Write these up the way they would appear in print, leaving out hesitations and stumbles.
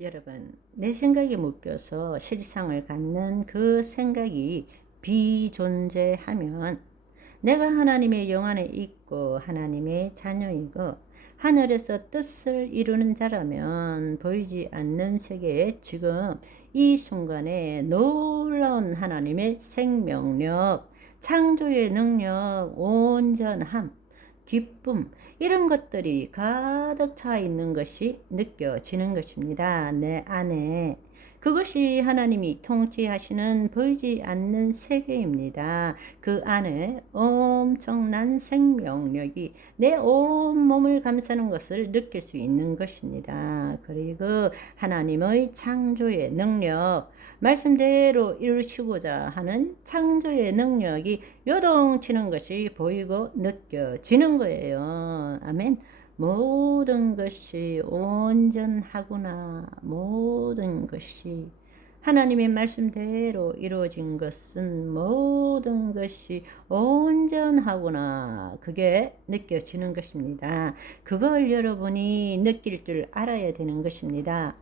여러분, 내 생각이 묶여서 실상을 갖는 그 생각이 비존재하면 내가 하나님의 영 안에 있고 하나님의 자녀이고 하늘에서 뜻을 이루는 자라면 보이지 않는 세계에 지금 이 순간에 놀라운 하나님의 생명력, 창조의 능력, 온전함, 기쁨, 이런 것들이 가득 차 있는 것이 느껴지는 것입니다. 내 안에. 그것이 하나님이 통치하시는 보이지 않는 세계입니다. 그 안에 엄청난 생명력이 내 온몸을 감싸는 것을 느낄 수 있는 것입니다. 그리고 하나님의 창조의 능력, 말씀대로 이루시고자 하는 창조의 능력이 요동치는 것이 보이고 느껴지는 거예요. 아멘. 모든 것이 온전하구나. 모든 것이 하나님의 말씀대로 이루어진 것은 모든 것이 온전하구나. 그게 느껴지는 것입니다. 그걸 여러분이 느낄 줄 알아야 되는 것입니다.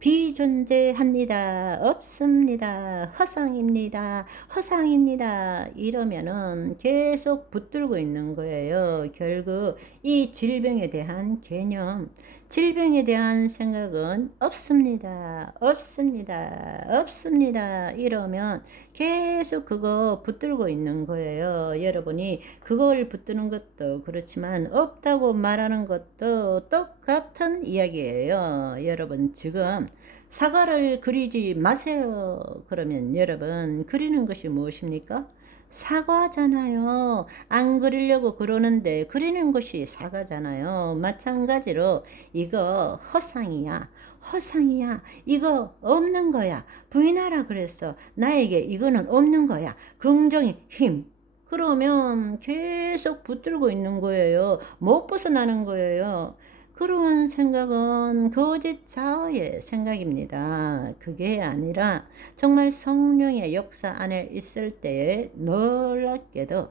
비존재합니다. 없습니다. 허상입니다. 허상입니다. 이러면은 계속 붙들고 있는 거예요. 결국 이 질병에 대한 개념, 질병에 대한 생각은 없습니다. 없습니다. 없습니다. 이러면 계속 그거 붙들고 있는 거예요. 여러분이 그걸 붙드는 것도 그렇지만 없다고 말하는 것도 똑같은 이야기예요. 여러분 지금 사과를 그리지 마세요. 그러면 여러분 그리는 것이 무엇입니까? 사과잖아요. 안 그리려고 그러는데 그리는 것이 사과잖아요. 마찬가지로 이거 허상이야. 허상이야. 이거 없는 거야. 부인하라 그랬어. 나에게 이거는 없는 거야. 긍정의 힘. 그러면 계속 붙들고 있는 거예요. 못 벗어나는 거예요. 그런 생각은 거짓 자아의 생각입니다. 그게 아니라 정말 성령의 역사 안에 있을 때에 놀랍게도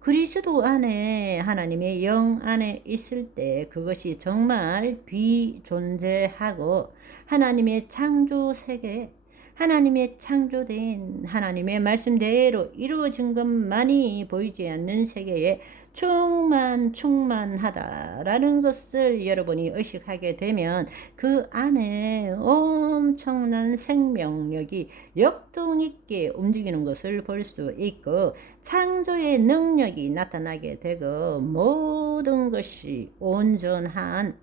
그리스도 안에 하나님의 영 안에 있을 때 그것이 정말 비존재하고 하나님의 창조 세계, 하나님의 창조된 하나님의 말씀대로 이루어진 것만이 보이지 않는 세계에 충만하다라는 것을 여러분이 의식하게 되면 그 안에 엄청난 생명력이 역동있게 움직이는 것을 볼 수 있고 창조의 능력이 나타나게 되고 모든 것이 온전한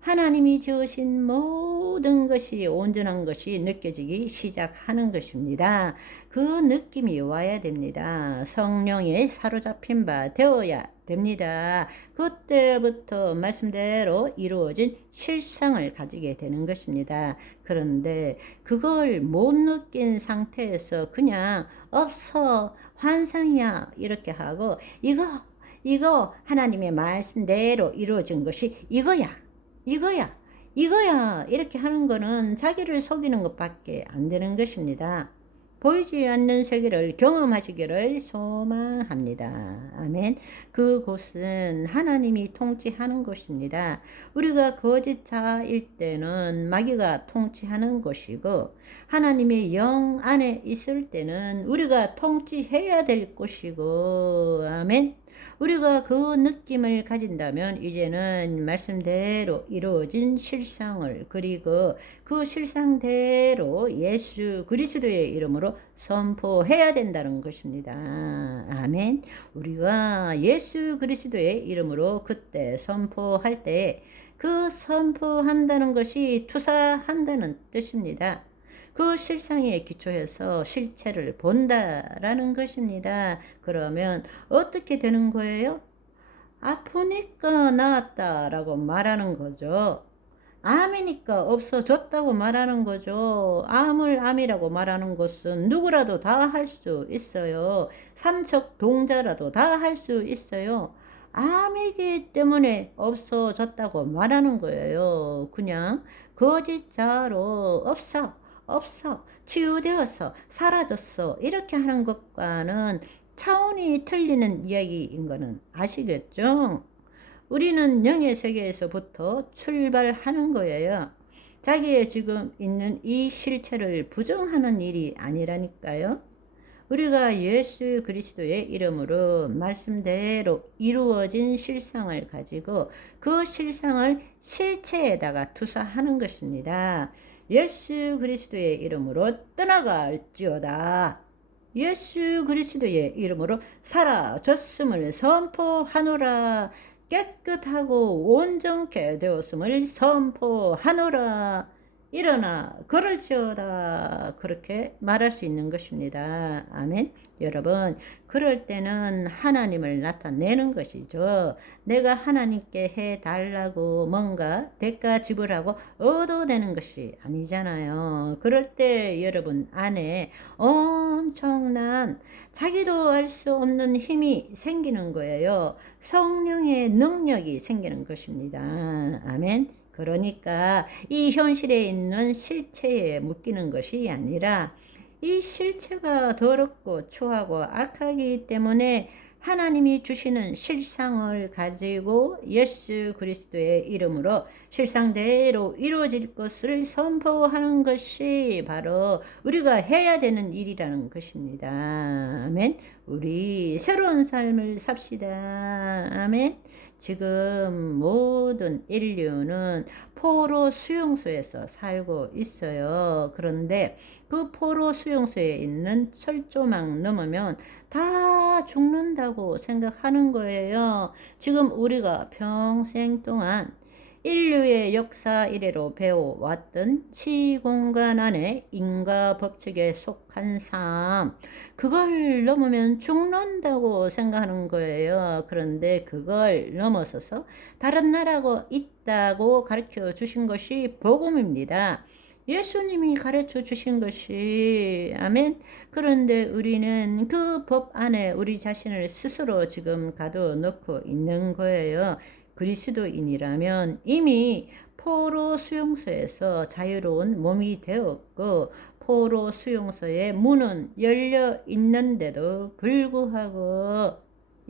하나님이 지으신 모든 것이 온전한 것이 느껴지기 시작하는 것입니다. 그 느낌이 와야 됩니다. 성령에 사로잡힌 바 되어야 됩니다. 그때부터 말씀대로 이루어진 실상을 가지게 되는 것입니다. 그런데 그걸 못 느낀 상태에서 그냥 없어, 환상이야 이렇게 하고 이거 하나님의 말씀대로 이루어진 것이 이거야 이렇게 하는 거는 자기를 속이는 것밖에 안 되는 것입니다. 보이지 않는 세계를 경험하시기를 소망합니다. 아멘. 그곳은 하나님이 통치하는 곳입니다. 우리가 거짓 자일 때는 마귀가 통치하는 곳이고 하나님의 영 안에 있을 때는 우리가 통치해야 될 곳이고 아멘. 우리가 그 느낌을 가진다면 이제는 말씀대로 이루어진 실상을 그리고 그 실상대로 예수 그리스도의 이름으로 선포해야 된다는 것입니다. 아멘. 우리가 예수 그리스도의 이름으로 그때 선포할 때 그 선포한다는 것이 투사한다는 뜻입니다. 그 실상에 기초해서 실체를 본다라는 것입니다. 그러면 어떻게 되는 거예요? 아프니까 나았다라고 말하는 거죠. 암이니까 없어졌다고 말하는 거죠. 암을 암이라고 말하는 것은 누구라도 다 할 수 있어요. 삼척 동자라도 다 할 수 있어요. 암이기 때문에 없어졌다고 말하는 거예요. 그냥 거짓자로 없어, 치유되었어, 사라졌어 이렇게 하는 것과는 차원이 틀리는 이야기인 거는 아시겠죠? 우리는 영의 세계에서부터 출발하는 거예요. 자기의 지금 있는 이 실체를 부정하는 일이 아니라니까요. 우리가 예수 그리스도의 이름으로 말씀대로 이루어진 실상을 가지고 그 실상을 실체에다가 투사하는 것입니다. 예수 그리스도의 이름으로 떠나갈지어다. 예수 그리스도의 이름으로 사라졌음을 선포하노라. 깨끗하고 온전케 되었음을 선포하노라. 일어나 걸을지어다. 그렇게 말할 수 있는 것입니다. 아멘. 여러분, 그럴 때는 하나님을 나타내는 것이죠. 내가 하나님께 해달라고 뭔가 대가 지불하고 얻어내는 것이 아니잖아요. 그럴 때 여러분 안에 엄청난 자기도 알 수 없는 힘이 생기는 거예요. 성령의 능력이 생기는 것입니다. 아멘. 그러니까 이 현실에 있는 실체에 묶이는 것이 아니라 이 실체가 더럽고 추하고 악하기 때문에 하나님이 주시는 실상을 가지고 예수 그리스도의 이름으로 실상대로 이루어질 것을 선포하는 것이 바로 우리가 해야 되는 일이라는 것입니다. 아멘. 우리 새로운 삶을 삽시다. 아멘. 지금 모든 인류는 포로 수용소에서 살고 있어요. 그런데 그 포로 수용소에 있는 철조망 넘으면 다 죽는다고 생각하는 거예요. 지금 우리가 평생 동안 인류의 역사 이래로 배워왔던 시공간 안에 인과 법칙에 속한 삶, 그걸 넘으면 죽는다고 생각하는 거예요. 그런데 그걸 넘어서서 다른 나라가 있다고 가르쳐 주신 것이 복음입니다. 예수님이 가르쳐 주신 것이, 아멘. 그런데 우리는 그 법 안에 우리 자신을 스스로 지금 가둬놓고 있는 거예요. 그리스도인이라면 이미 포로 수용소에서 자유로운 몸이 되었고 포로 수용소의 문은 열려 있는데도 불구하고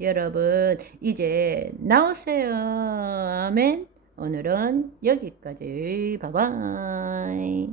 여러분 이제 나오세요. 아멘. 오늘은 여기까지. 바이바이.